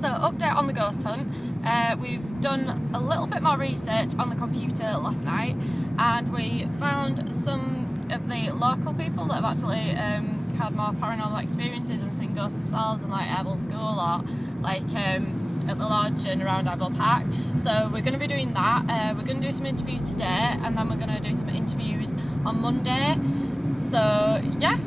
so update on the ghost hunt. We've done a little bit more research on the computer last night, and we found some of the local people that have actually had more paranormal experiences and seen ghosts themselves, in like Aireville School or like at the lodge and around Aireville Park. So we're going to be doing that. We're going to do some interviews today, and then we're going to do some interviews on Monday. So yeah.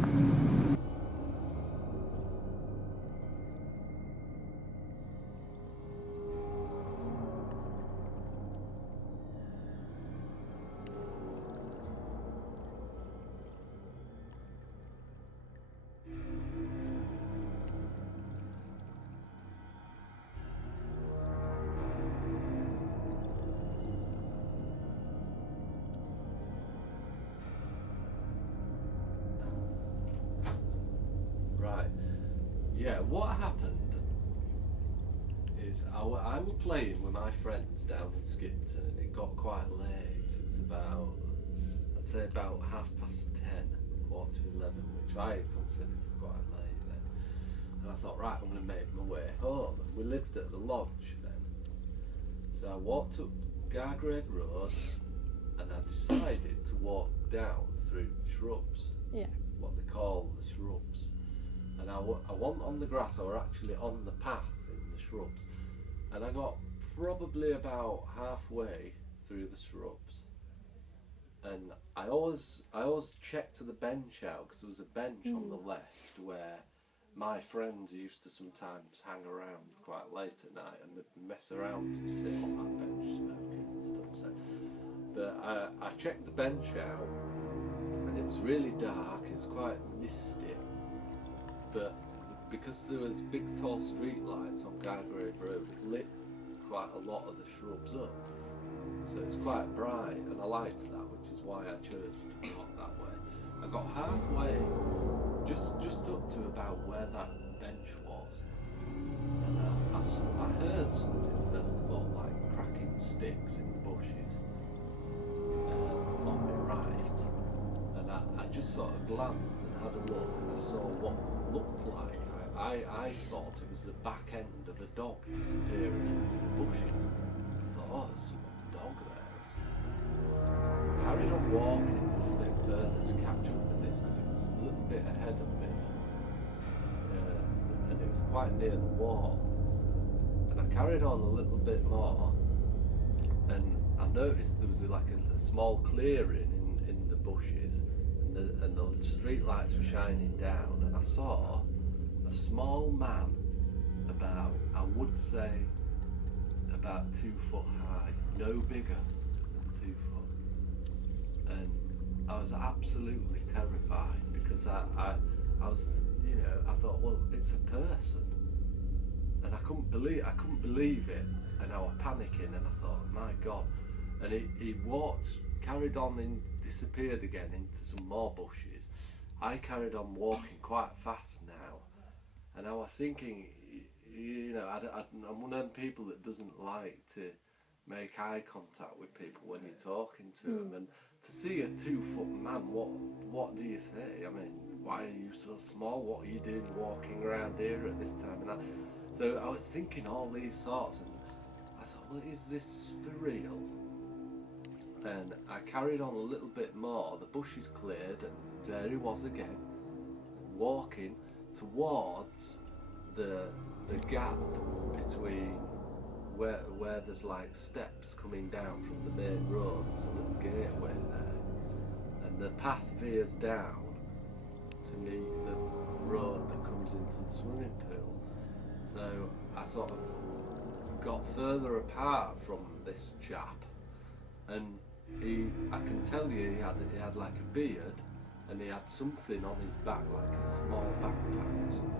Yeah, what happened is I were playing with my friends down in Skipton, and it got quite late. It was about, I'd say about 10:30, 11:15, which I considered quite late then. And I thought, right, I'm going to make my way home. And we lived at the lodge then. So I walked up Gargrave Road, and I decided to walk down through shrubs. Yeah. What they call the shrubs. And I wasn't on the grass, I were actually on the path in the shrubs. And I got probably about halfway through the shrubs. And I always checked to the bench out, because there was a bench on the left where my friends used to sometimes hang around quite late at night, and they'd mess around and sit on that bench smoking and stuff. So, but I checked the bench out, and it was really dark, it was quite misty. But because there was big tall street lights on Gargrave Road, it lit quite a lot of the shrubs up. So it was quite bright, and I liked that, which is why I chose to walk that way. I got halfway, just up to about where that bench was, and I heard something first of all, like cracking sticks in the bushes on my right, and I just sort of glanced and had a look, and I saw what looked like, I thought it was the back end of a dog disappearing into the bushes. I thought, oh, there's someone's dog there. I carried on walking a little bit further to catch up with this, because it was a little bit ahead of me, and it was quite near the wall. And I carried on a little bit more, and I noticed there was like a small clearing in the bushes, and the street lights were shining down, and I saw a small man, about, I would say, about 2 foot high, no bigger than 2 foot. And I was absolutely terrified, because I was, you know, I thought, well, it's a person, and I couldn't believe it, and I was panicking, and I thought, my God. And he walked, carried on and disappeared again into some more bushes. I carried on walking quite fast now, and I was thinking, you know, I'm one of them people that doesn't like to make eye contact with people when you're talking to them, and to see a 2 foot man, what do you say? I mean, why are you so small? What are you doing walking around here at this time and that? So I was thinking all these thoughts, and I thought, well, is this for real? And I carried on a little bit more, the bushes cleared, and there he was again, walking towards the gap between where there's like steps coming down from the main road. There's a little gateway there, and the path veers down to meet the road that comes into the swimming pool. So I sort of got further apart from this chap, and I can tell you he had like a beard, and he had something on his back, like a small backpack or something.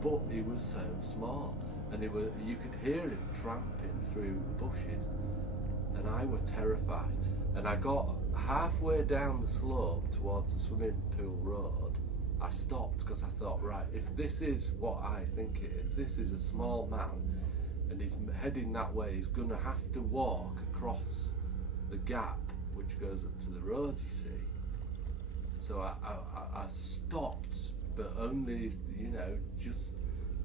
But he was so small, and you could hear him tramping through the bushes, and I was terrified. And I got halfway down the slope towards the swimming pool road. I stopped, because I thought, right, if this is what I think it is, this is a small man, and he's heading that way, he's going to have to walk across the gap which goes up to the road, you see. So I stopped, but only, you know, just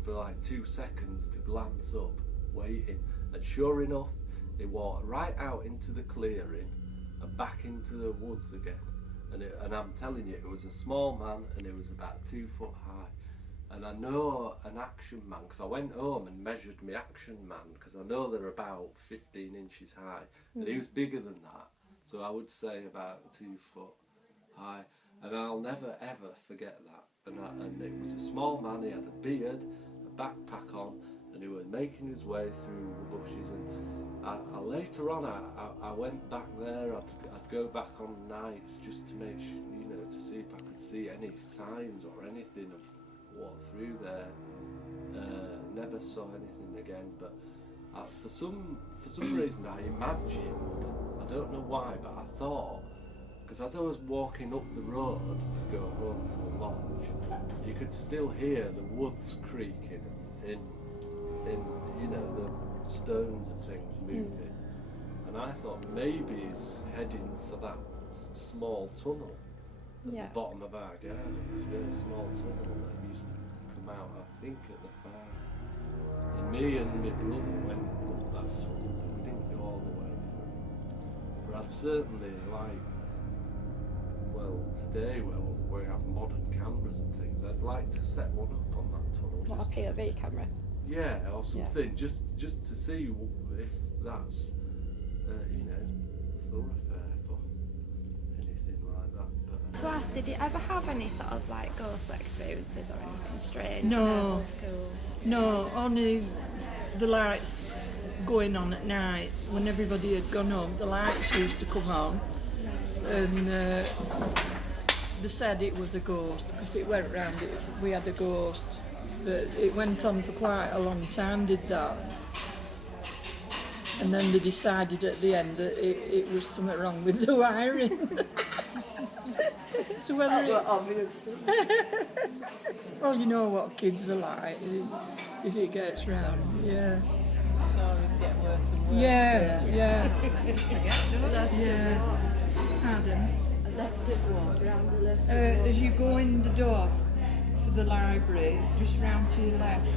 for like 2 seconds to glance up, waiting, and sure enough, it walked right out into the clearing and back into the woods again. And I'm telling you, it was a small man, and it was about 2 foot high. And I know an action man, because I went home and measured my action man, because I know they're about 15 inches high, and he was bigger than that. So I would say about 2 foot high, and I'll never ever forget that. And it was a small man. He had a beard, a backpack on, and he was making his way through the bushes. And I later on, I went back there. I'd go back on nights just to make sure, you know, to see if I could see any signs or anything of what through there. Never saw anything again, but for some reason I imagined, I don't know why, but I thought, because as I was walking up the road to go home to the lodge, you could still hear the woods creaking in you know, the stones and things moving, and I thought maybe he's heading for that small tunnel at the bottom of our garden. It's a very small tunnel that used to come out, I think, at the fair. And me and my brother went up that tunnel, but we didn't go all the way through. But I'd certainly like, well, today where we have modern cameras and things, I'd like to set one up on that tunnel. What, a POV camera? Yeah, or something, just to see if that's, you know, a thoroughfare for anything like that. But, To ask, did you ever have any sort of like ghost experiences or anything strange? No. in Aireville School? No, only the lights going on at night. When everybody had gone home, the lights used to come on, and they said it was a ghost because it went round. We had a ghost, but it went on for quite a long time. Did that, and then they decided at the end that it was something wrong with the wiring. So whether obviously. well, you know what kids are like if it gets round, yeah. Stories get worse and worse. Yeah. Pardon? I left it walk round the left. As you go in the door for the library, just round to your left,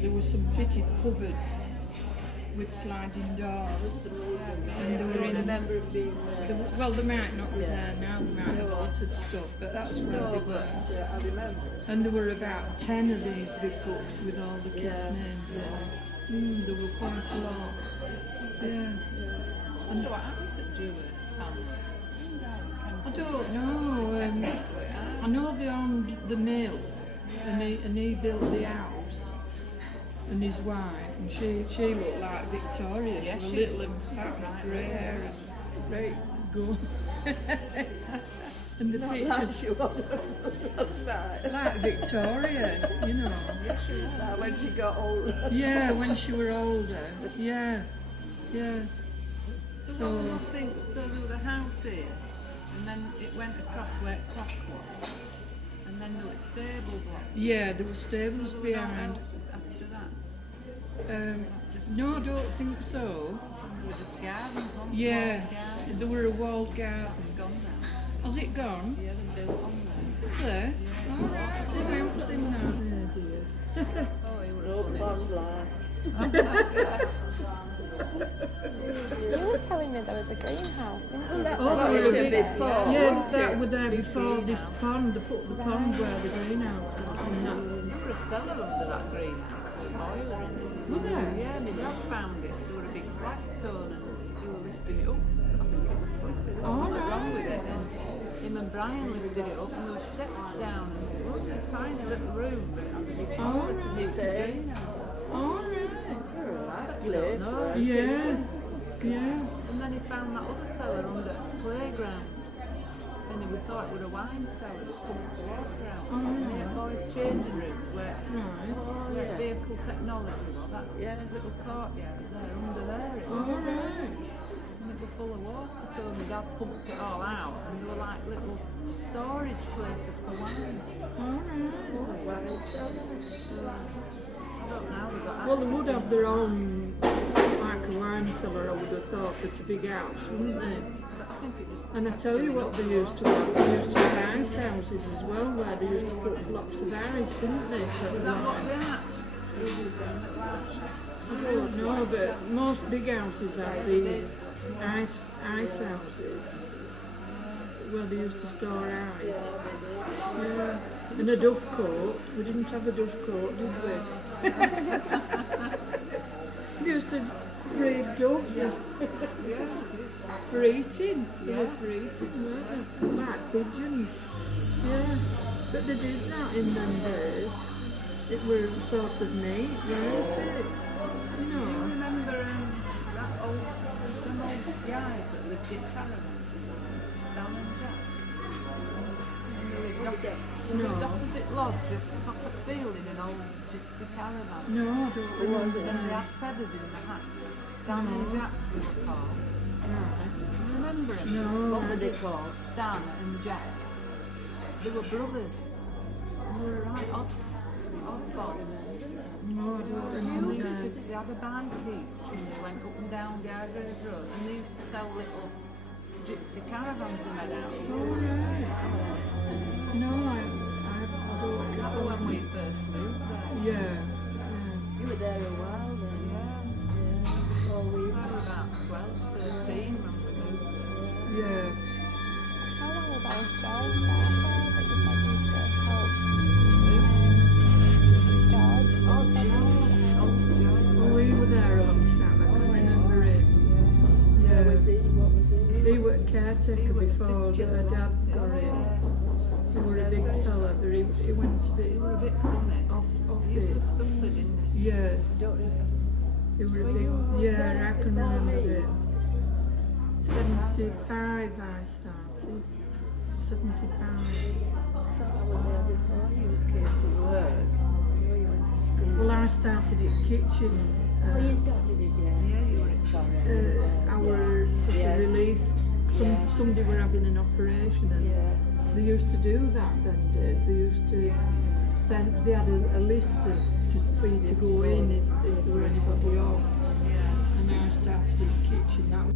there were some fitted cupboards with sliding doors. And they were in. Remember it being there. Well, they might not be there now, they might have altered stuff, but that's where they were. But I remember. And there were about 10 of these big books with all the kids' names on. There were quite a lot. Yeah. And what happened to Jewel's family? I don't know. I know they owned the mill, and he built the house, and his wife, and she looked like Victoria. She was little and fat with grey hair and great good. And the pictures She was last night. like Victoria, you know. Like when she got older. Yeah, when she were older. Yeah. So what do you think? So there was a house here, and then it went across where clock was, and then there was stable blocks. Yeah, there were stables So there was no behind. house after that. No, I don't think so. So there were just gardens on. Yeah, walled gardens. there were a walled garden. It's gone now. Has it gone? Yeah, they built on there. There? Alright, I haven't seen that. Oh dear. Oh, it was No funny. fun life. You were telling me there was a greenhouse, didn't you? That's Oh, what yeah, we big- did before. Yeah, wasn't that it? were there before this pond. They put the pond where the greenhouse was. And that. There was a cellar under that greenhouse with a boiler in it. Were there? Yeah, my dad found it. There were a big flagstone and they were lifting it up. I think it was slipping. There was something wrong with it. And him and Brian lifted it up and there were steps down and it was a tiny little room. But I mean, it Oh, to be the greenhouse. Alright. You don't know. Yeah. And then he found that other cellar under a playground. And we thought it was a wine cellar that pumped the water out. And he had boys' changing rooms where vehicle technology was. That little courtyard there under there. It was. And it was full of water, so my dad pumped it all out. And they were like little storage places for wine. I don't know, we got Well, they access would in. have their own, like a wine cellar, I would have thought, it's a big house, wouldn't they? But I think it just. And I tell you what, they used to have ice houses as well, where they used to put blocks of ice, didn't they? Is that what they are? I don't know, but most big houses have these ice houses where they used to store ice. Yeah. And a dovecot. We didn't have a dovecot, did we? We used to breed doves for eating. Yeah, for eating, weren't they? Like pigeons. Yeah. But they did that in them days. It were a source of meat, weren't it? Do you remember them old guys that lived in caravans? Stan and Jack? They lived opposite lodge at the top of the field in an old gypsy caravan. No, I don't remember. And they had feathers in the hats. Stan and Jack they were called. Right. Do you remember them? No. What were they called? Stan and Jack. They were brothers. They were right odd boys. No, I don't remember that. They had a bike each and they went up and down the Aireville Road and they used to sell little gypsy caravans they made out of. Oh, right. No, I don't That was when we first moved there. Yeah. You were there a while then. Yeah. Oh, we So I was about 12, 13 when we moved there. Yeah. How long was old George there for? That you said you used to help George? That you said you used to help. Well, we were there a long time. I can remember him. Yeah. What was he? What was he? He was a caretaker He was before sister. her dad got in. He was a big fella, but he went a bit They were a bit funny. off He used to it. stutter, didn't he? Yeah. Don't remember. He was a Were big. you Yeah, I can remember me? it. 75 I started. 75. I thought I was there before you came to work. You went to school. Well, I started at kitchen. Oh, you started again. Yeah, you were at Sorry. Our sort Yes. of relief. Somebody were having an operation and they used to do that then days. They used to send, they had a list for you to go in if there were anybody off. And I started in the kitchen. That was